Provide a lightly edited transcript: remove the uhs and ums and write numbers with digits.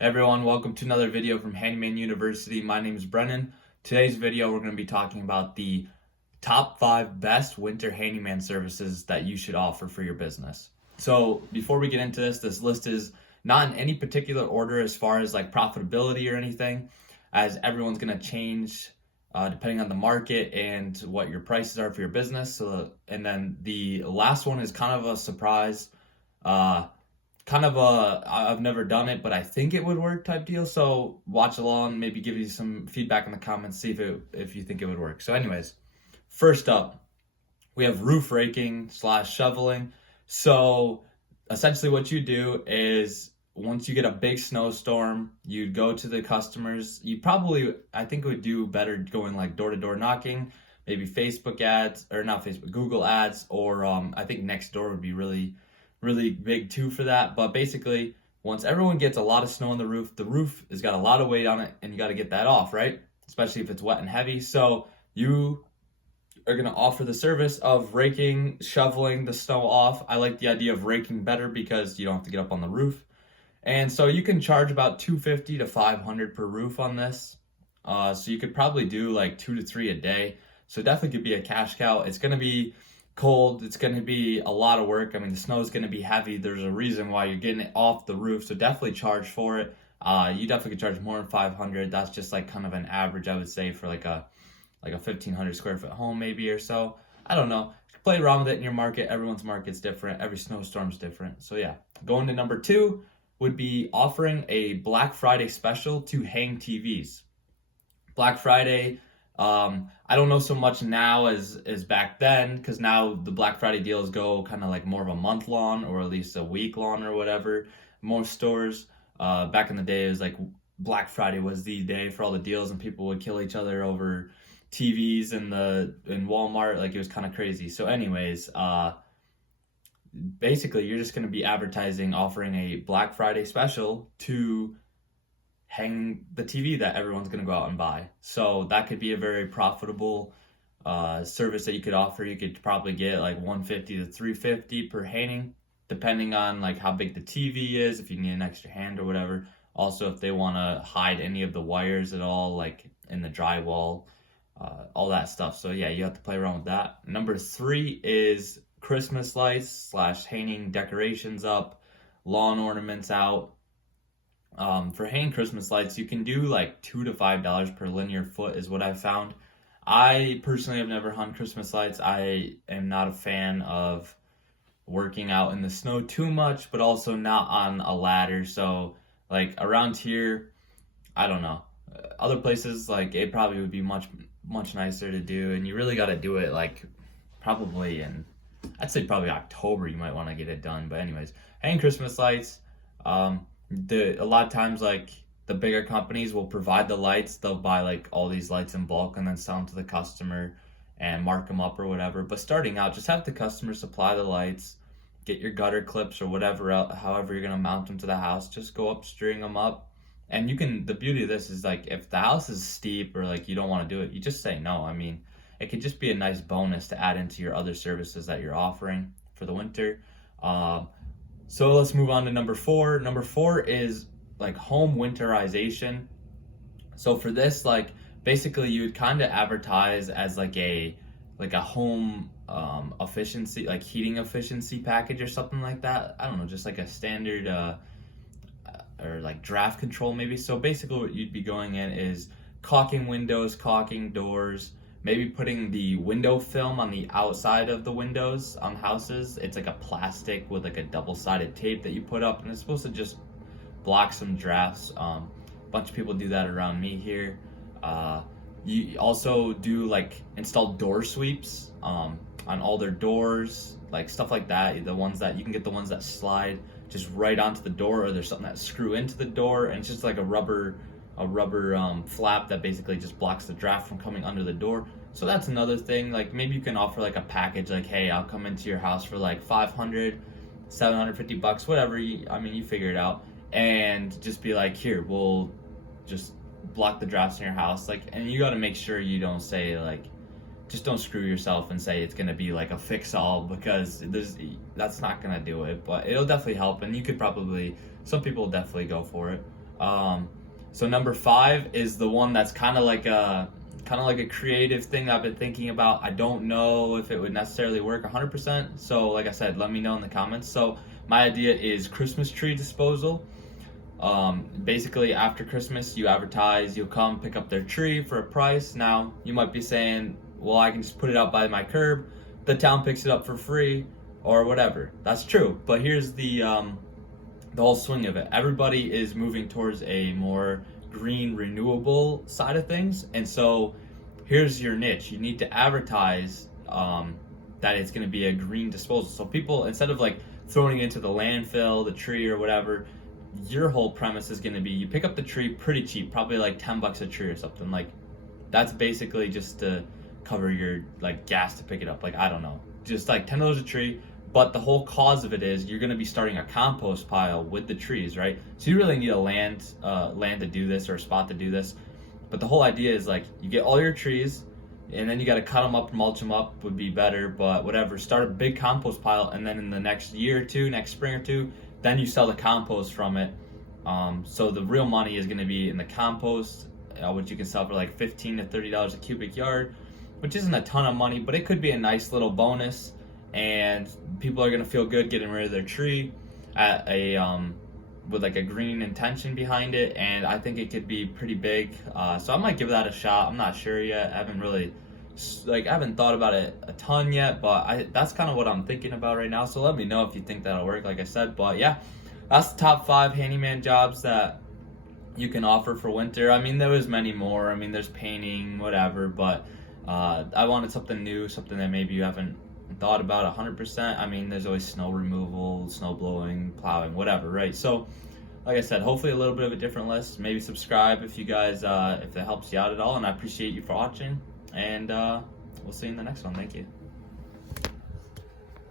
Hey everyone, welcome to another video from Handyman University. My name is Brennan. Today's video, we're going to be talking about the top 5 best winter handyman services that you should offer for your business. So before we get into this list is not in any particular order as far as like profitability or anything, as everyone's going to change depending on the market and what your prices are for your business. And then the last one is kind of a surprise. I've never done it, but I think it would work type deal. So watch along, maybe give you some feedback in the comments, see if you think it would work. So anyways, first up, we have roof raking / shoveling. So essentially what you do is once you get a big snowstorm, you go to the customers. I think it would do better going like door to door knocking, maybe Facebook ads, or not Facebook, Google ads, or I think Nextdoor would be really big too for that. But basically, once everyone gets a lot of snow on the roof has got a lot of weight on it, and you got to get that off, right? Especially if it's wet and heavy. So you are going to offer the service of raking, shoveling the snow off. I like the idea of raking better because you don't have to get up on the roof. And so you can charge about $250 to $500 per roof on this. So you could probably do like 2 to 3 a day. So definitely could be a cash cow. It's going to be cold. It's going to be a lot of work. I mean, the snow is going to be heavy. There's a reason why you're getting it off the roof. So definitely charge for it. You definitely could charge more than 500. That's just like kind of an average, I would say, for like a 1,500 square foot home maybe or so. I don't know. Play around with it in your market. Everyone's market's different. Every snowstorm's different. So yeah, going to number 2 would be offering a Black Friday special to hang TVs. Black Friday, I don't know so much now as back then, because now the Black Friday deals go kind of like more of a month long or at least a week long or whatever. Most stores, back in the day, it was like Black Friday was the day for all the deals, and people would kill each other over TVs in Walmart. Like, it was kind of crazy. So anyways, basically you're just going to be advertising, offering a Black Friday special to hang the TV that everyone's going to go out and buy. So that could be a very profitable service that you could offer. You could probably get like $150 to $350 per hanging, depending on like how big the TV is, if you need an extra hand or whatever. Also, if they want to hide any of the wires at all, like in the drywall, all that stuff. So yeah, you have to play around with that. Number 3 is Christmas lights / hanging decorations up, lawn ornaments out. For hanging Christmas lights, you can do like $2 to $5 per linear foot is what I've found. I personally have never hung Christmas lights. I am not a fan of working out in the snow too much, but also not on a ladder. So like around here, I don't know. Other places, like, it probably would be much nicer to do, and you really got to do it like probably I'd say probably October. You might want to get it done. But anyways, hanging Christmas lights. A lot of times, like, the bigger companies will provide the lights. They'll buy like all these lights in bulk and then sell them to the customer and mark them up or whatever. But starting out, just have the customer supply the lights, get your gutter clips or whatever, however you're gonna mount them to the house. Just go up, string them up, and you can. The beauty of this is, like, if the house is steep or like you don't want to do it, you just say no. I mean, it could just be a nice bonus to add into your other services that you're offering for the winter. So let's move on to number 4. Number 4 is like home winterization. So for this, like, basically you would kind of advertise as like a home efficiency, like heating efficiency package or something like that. I don't know, just like a standard or like draft control maybe. So basically what you'd be going in is caulking windows, caulking doors, maybe putting the window film on the outside of the windows on houses. It's like a plastic with like a double-sided tape that you put up, and it's supposed to just block some drafts. A bunch of people do that around me here. You also do like install door sweeps on all their doors, like stuff like that. The ones that you can get, the ones that slide just right onto the door, or there's something that screw into the door, and it's just like a rubber flap that basically just blocks the draft from coming under the door. So that's another thing. Like, maybe you can offer like a package, like, hey, I'll come into your house for like $500, $750, whatever. You figure it out, and just be like, here, we'll just block the drafts in your house. Like, and you got to make sure you don't say like, just don't screw yourself and say it's gonna be like a fix-all, because that's not gonna do it. But it'll definitely help, and some people will definitely go for it. So number 5 is the one that's kind of like a creative thing I've been thinking about. I don't know if it would necessarily work 100%. So like I said, let me know in the comments. So my idea is Christmas tree disposal. Basically after Christmas, you advertise, you'll come pick up their tree for a price. Now you might be saying, well, I can just put it out by my curb. The town picks it up for free or whatever. That's true. But here's the whole swing of it. Everybody is moving towards a more green, renewable side of things. And so here's your niche. You need to advertise that it's going to be a green disposal. So people, instead of like throwing it into the landfill, the tree or whatever, your whole premise is going to be you pick up the tree pretty cheap, probably like $10 a tree or something. Like that's basically just to cover your like gas to pick it up. Like, I don't know, just like $10 a tree. But the whole cause of it is you're going to be starting a compost pile with the trees, right? So you really need a land to do this, or a spot to do this. But the whole idea is like you get all your trees, and then you got to cut them up, mulch them up would be better, but whatever. Start a big compost pile, and then in the next year or two, next spring or two, then you sell the compost from it. So the real money is going to be in the compost, which you can sell for like $15 to $30 a cubic yard, which isn't a ton of money, but it could be a nice little bonus. And people are gonna feel good getting rid of their tree at a with like a green intention behind it, and I think it could be pretty big. So I might give that a shot. I'm not sure yet. I haven't thought about it a ton yet, but that's kind of what I'm thinking about right now. So let me know if you think that'll work, like I said. But yeah, that's the top 5 handyman jobs that you can offer for winter. I mean, there was many more. I mean, there's painting, whatever, but I wanted something new, something that maybe you haven't thought about 100%. I mean, there's always snow removal, snow blowing, plowing, whatever, right? So like I said, hopefully a little bit of a different list. Maybe subscribe if you guys if that helps you out at all, and I appreciate you for watching, and we'll see you in the next one. Thank you.